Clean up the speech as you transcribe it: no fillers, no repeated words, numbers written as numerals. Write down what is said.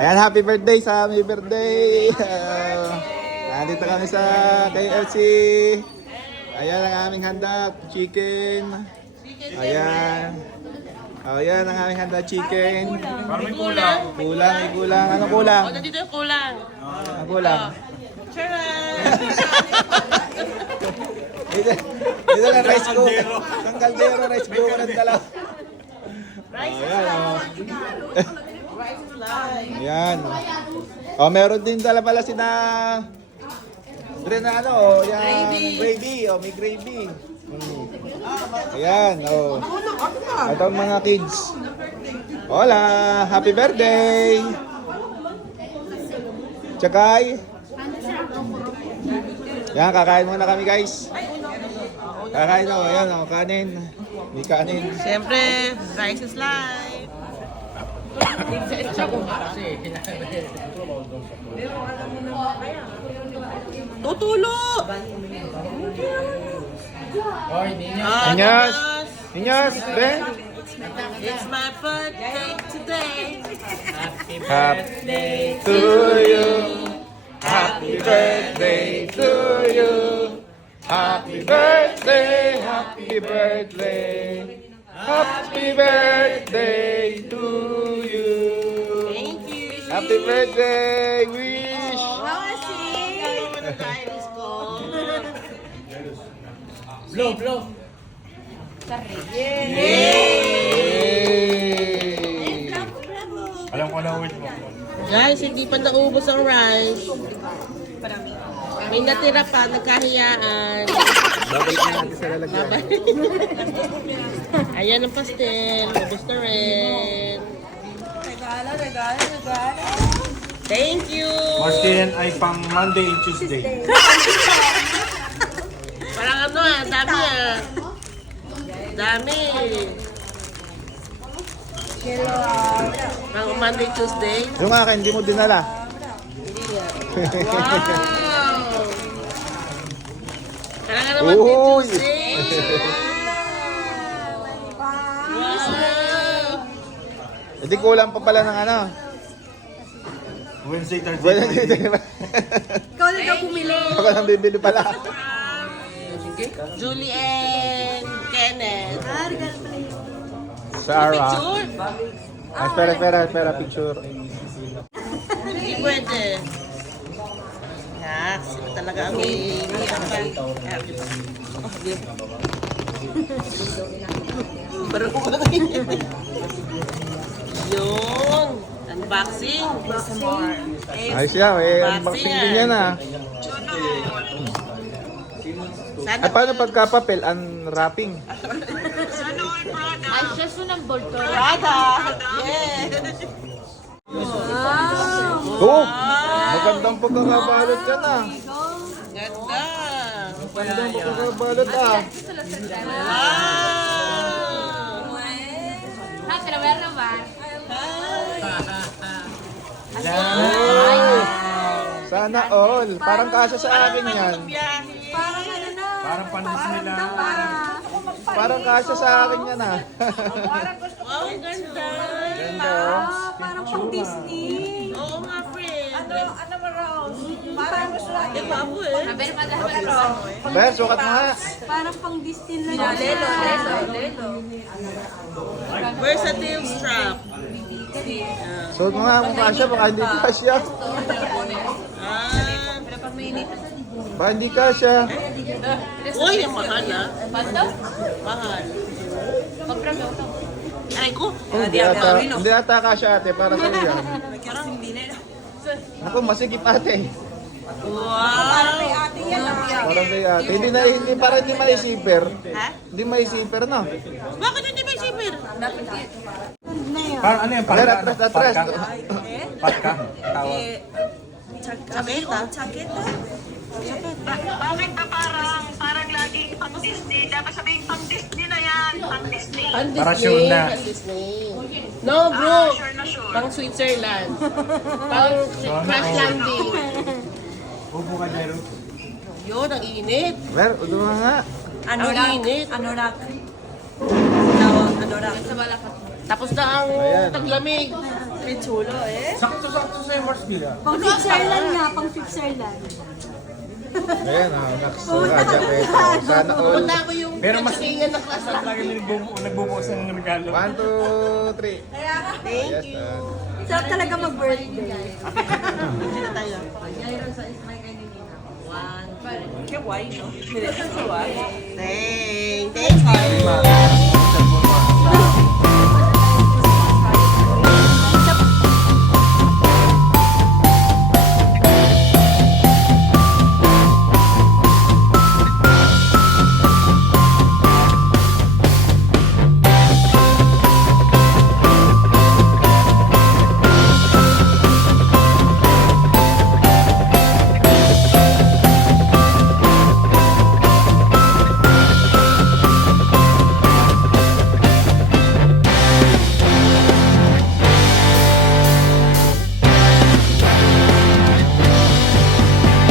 Ayan, happy birthday sa aming birthday. Nandito kami sa KFC. Ayan ang aming handa, chicken. Ayan. Ayan ang aming handa, chicken. Parang may kulang. Kulang, may kulang. Ano kulang? O, nandito yung kulang. Ano kulang? Charan! Dito na rice cooker. Isang kaldero, rice cooker ang dalawa. Ayan, Ayan. Oh, meron din dala pala si na na ano, yan, gravy. Oh, may gravy. Ayan, oh. Ito ang mga kids. Hola, happy birthday. Tsakay. Yan, kakain muna kami guys. Kakain ako, ayan, oh, kanin. May kanin. Siyempre, rice is life. Tutulo! Inyas! Inyas, Ben! It's my birthday today. Happy to you. Happy birthday to you. Happy birthday, happy birthday. Happy birthday to you. Thank you. Happy birthday, wish. Blow, blow. Yay! Alam ko na word mo. Guys, hindi pa naubos ang rice. May natira pa, nagkahiyaan. Babalik na natin sa lalagyan. Ayan ang pastel. Ubus na rin. Thank you! Martin ay pang Monday and Tuesday. Parang ano dami Dami. Pang Monday, Tuesday. Yung akin, hindi mo dinala. Wow! Parang ano Monday, Uy! Tuesday. Wow! Hindi kulang pa pala ng ano. Wednesday, Thursday, Wala Friday. dito. Ikaw na daw bumili. Ako lang bibili pala. Julie and Kenneth. Sarah. Picture? Espera, picture. Hindi pwede. Yak, sila talaga ang Parang ko lang yun. Unboxing. Ayos siya, unboxing din yan ah. Sana At paano pagka-papel, unwrapping? Ay, siya sunang bolto. Prada. Yes. Oo! Magandang pagkakabalot yan ah. Ganda. Magandang pagkakabalot ah. Wow. Ha, trawer naman. Sana all. Parang kasya sa akin yan. Parang ano na. Parang panis nila. Parang kasya sa akin yan ah. Wow, ganda. Ganda oh. Parang pang Disney. Oo nga, friend. Ano ba, Rose? Parang gusto lang. Di ba po eh? Ben, sukat mo nga. Parang pang Disney na. Lelo. Versatile strap. Suot mo nga kung kasya, baka hindi kasya. Ah. Baka hindi kasya. Uy, ang mahal ah. Mahal. Aray ko. Hindi ata kasya ate, para sa iyo yan. Naku, masikip ate. Wow. Parang kay ate. Hindi para hindi may zipper. Ha? Hindi may zipper no. Bakit hindi may zipper? Parang ano yan? Ayan, Parang atras. Patka? Tawag. Chaketa? Bakit ba parang laging pang Disney? Dapat sabihin pang Disney na yan. Pang Disney. Para sure na. Disney. No, bro. Sure na sure. Pang Switzerland. Pang crash landing. Upo ka, Jero. Yun, ang init. Mer, udo nga. Ang init. Anorak. Tapos na ang Ayan. taglamig. chulo eh. Sakto-sakto sa horse nila. Pang Switzerland nga, pang Switzerland. Ayan, Max Raja Peto. Sana all. Punta ko yung Pero mas kachikingan ng class. lagi nagbubukasan ng regalo. 1, 2, 3. Thank Yes, you. Sarap talaga mag-birthday. Sino tayo? Kaya why, no? Thanks.